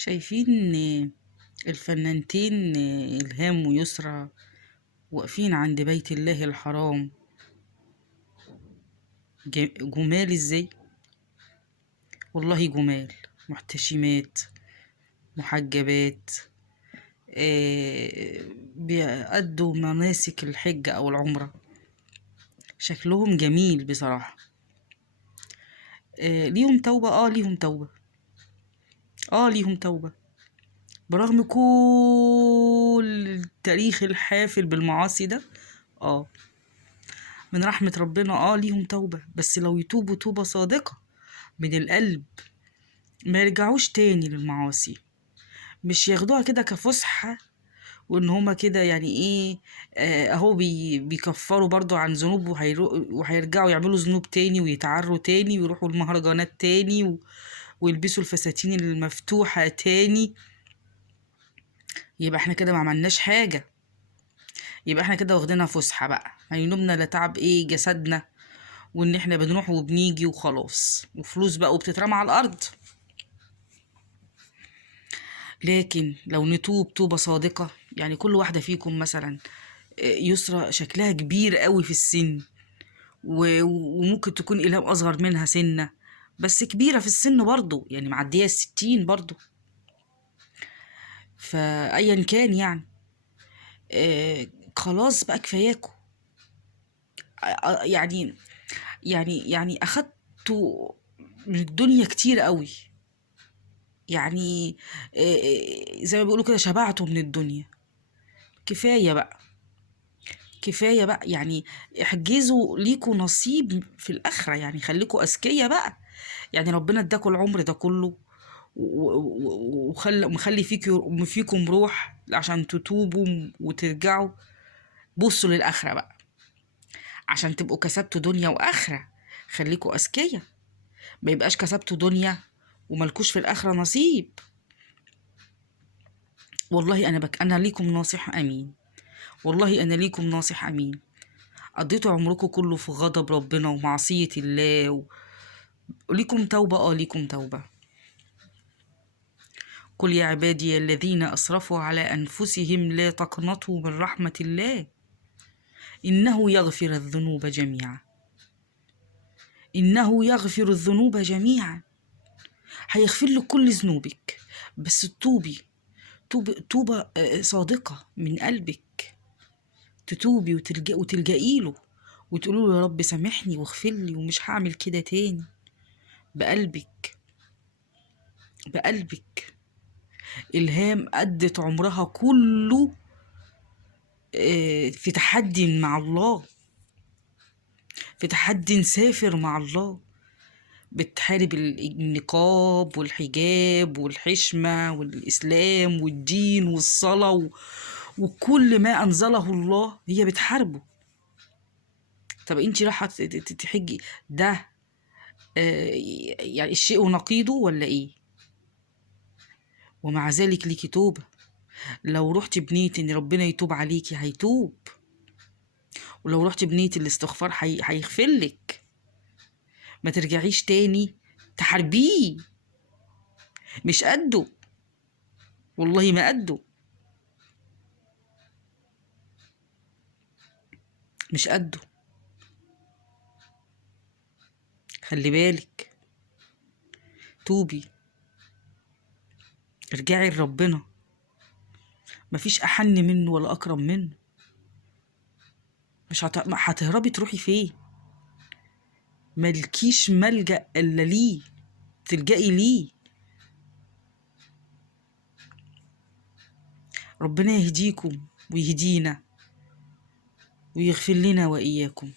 شايفين الفنانتين إلهام ويسرى واقفين عند بيت الله الحرام، جمال ازاي؟ والله جمال، محتشمات، محجبات، بيأدوا مناسك الحجة أو العمرة. شكلهم جميل بصراحة. ليهم توبة، ليهم توبة، ليهم توبة برغم كل التاريخ الحافل بالمعاصي ده. من رحمة ربنا ليهم توبة، بس لو يتوبوا توبة صادقة من القلب ما يرجعوش تاني للمعاصي، مش ياخدوها كده كفسحة وان هما كده يعني ايه، اهو بيكفروا برضو عن ذنوب وهيرجعوا يعملوا ذنوب تاني ويتعروا تاني ويروحوا المهرجانات تاني ويلبسوا الفساتين المفتوحة تاني. يبقى احنا كده ما عملناش حاجة، يبقى احنا كده واخدينها فسحة بقى، هينوبنا لا تعب ايه جسدنا، وان احنا بنروح وبنيجي وخلاص وفلوس بقى وبتترمى على الارض. لكن لو نتوب توبة صادقة، يعني كل واحدة فيكم مثلا، يسرى شكلها كبير قوي في السن، وممكن تكون إلهام أصغر منها سنة، بس كبيرة في السن برضو، يعني معدية 60 برضو. فأيا كان يعني، خلاص بقى كفاياكوا. يعني أخدتوا من الدنيا كتير قوي، يعني زي ما بيقولوا كده شبعتوا من الدنيا. كفاية بقى، كفاية بقى يعني. احجزوا ليكوا نصيب في الآخرة، يعني خليكوا أذكياء بقى. يعني ربنا اداكوا العمر ده كله ومخلي فيكم روح عشان تتوبوا وترجعوا. بصوا للآخرة بقى عشان تبقوا كسبتوا دنيا وآخرة. خليكوا أذكياء، ما يبقاش كسبتوا دنيا وملكوش في الآخرة نصيب. والله أنا ليكم ناصح أمين، والله أنا ليكم ناصح أمين. قضيتوا عمركم كله في غضب ربنا ومعصية الله وليكم توبة، ليكم توبة. قل يا عبادي الذين أسرفوا على أنفسهم لا تقنطوا من رحمة الله إنه يغفر الذنوب جميعا، إنه يغفر الذنوب جميعا. هيغفر لك كل ذنوبك، بس توبي توبة صادقة من قلبك، تتوبي وتلجئي له وتقولوا له يا رب سامحني واغفر لي ومش هعمل كده تاني. بقلبك، بقلبك. إلهام أدت عمرها كله في تحدي مع الله، في تحدي نسافر مع الله، بتحارب النقاب والحجاب والحشمة والإسلام والدين والصلاة وكل ما أنزله الله هي بتحاربه. طب انتي رايحة تحجي ده يعني الشيء ونقيضه ولا ايه؟ ومع ذلك ليكي توبة. لو رحتي بنية ان ربنا يتوب عليكي هيتوب، ولو رحتي بنية الاستغفار هيغفرلك. ما ترجعيش تاني تحاربيه، مش قده، والله ما قده، مش قده. خلي بالك، توبي، ارجعي لربنا، مفيش أحن منه ولا أكرم منه. مش هتهربي تروحي فين؟ ملكيش ملجأ إلا ليه، تلجئي ليه. ربنا يهديكم ويهدينا ويغفر لنا وإياكم.